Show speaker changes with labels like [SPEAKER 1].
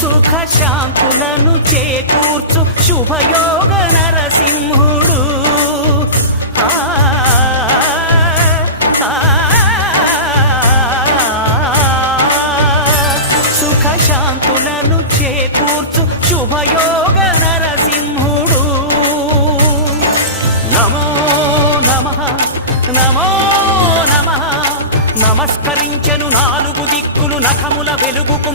[SPEAKER 1] సుఖ శాంతులను చేకూర్చు. శుభయోగ నరసింహుడు. ఆ, సుఖ శాంతులను చేకూర్చు. శుభయోగ నరసింహుడు. నమో నమ నమో నమ. నమస్కరించెను నాలుగు దిక్కులు నఖముల వెలుగుకు